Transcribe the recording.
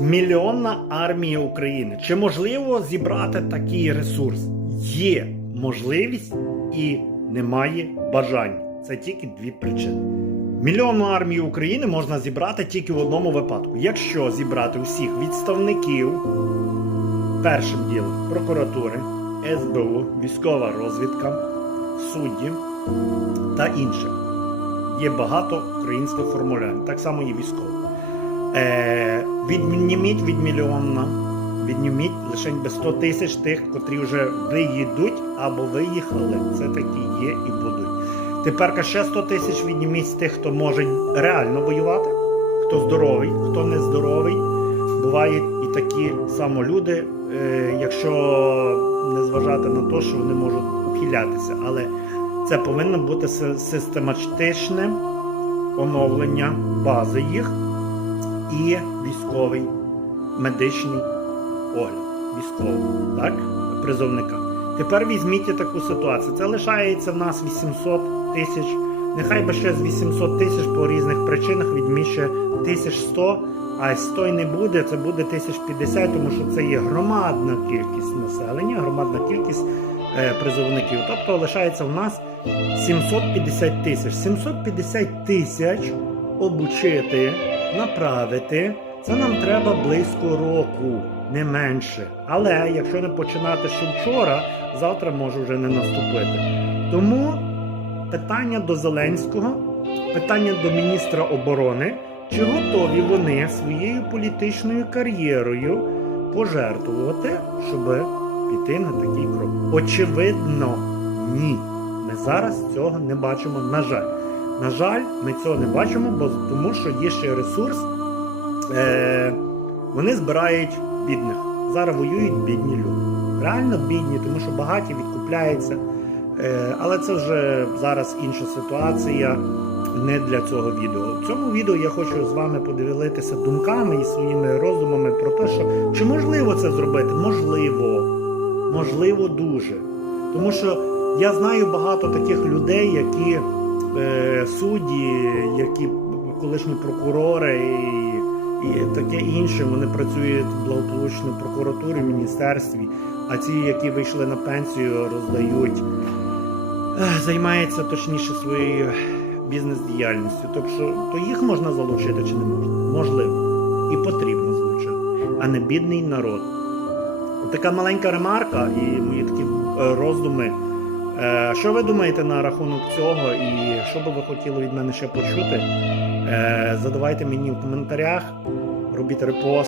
Мільйонна армія України. Чи можливо зібрати такий ресурс? Є можливість і немає бажань. Це тільки дві причини. Мільйонну армію України можна зібрати тільки в одному випадку. Якщо зібрати усіх відставників, першим ділом прокуратури, СБУ, військова розвідка, судді та інших. Є багато українських формулярів, так само і військових. Е, відніміть від мільйона, відніміть лише без 100 тисяч тих, котрі вже виїдуть або виїхали. Це такі є і будуть. Тепер ще 100 тисяч відніміть з тих, хто може реально воювати, хто здоровий, хто не здоровий. Бувають і такі само люди, е, якщо не зважати на те, що вони можуть ухилятися. Але це повинно бути систематичне оновлення бази їх і військовий медичний огляд. Військовий, так? Призовника. Тепер візьміть таку ситуацію. Це лишається в нас 800 тисяч. Нехай би ще з 800 тисяч по різних причинах відміть ще 1100, а 100 й не буде, це буде 1050, тому що це є громадна кількість населення, громадна кількість е, призовників. Тобто лишається в нас 750 тисяч. 750 тисяч обучити, направити. Це нам треба близько року, не менше. Але якщо не починати ще вчора, завтра може вже не наступити. Тому питання до Зеленського, питання до міністра оборони, чи готові вони своєю політичною кар'єрою пожертвувати, щоб піти на такий крок? Очевидно, ні. Ми зараз цього не бачимо, на жаль. На жаль, ми цього не бачимо, бо тому що є ще ресурс. Е, вони збирають бідних. Зараз воюють бідні люди. Реально бідні, тому що багаті відкупляються. Е, але це вже зараз інша ситуація, не для цього відео. В цьому відео я хочу з вами поділитися думками і своїми роздумами про те, що чи можливо це зробити? Можливо, можливо, дуже. Тому що я знаю багато таких людей, які судді, які колишні прокурори і, і таке інше. Вони працюють в благополучній прокуратурі, міністерстві. А ці, які вийшли на пенсію, роздають, займаються точніше своєю бізнес-діяльністю. Тобто, то їх можна залучити чи не можна? Можливо. І потрібно залучати, а не бідний народ. Така маленька ремарка і мої такі е, роздуми. Е, Що ви думаєте на рахунок цього, і що би ви хотіли від мене ще почути? Е, Задавайте мені в коментарях, робіть репост.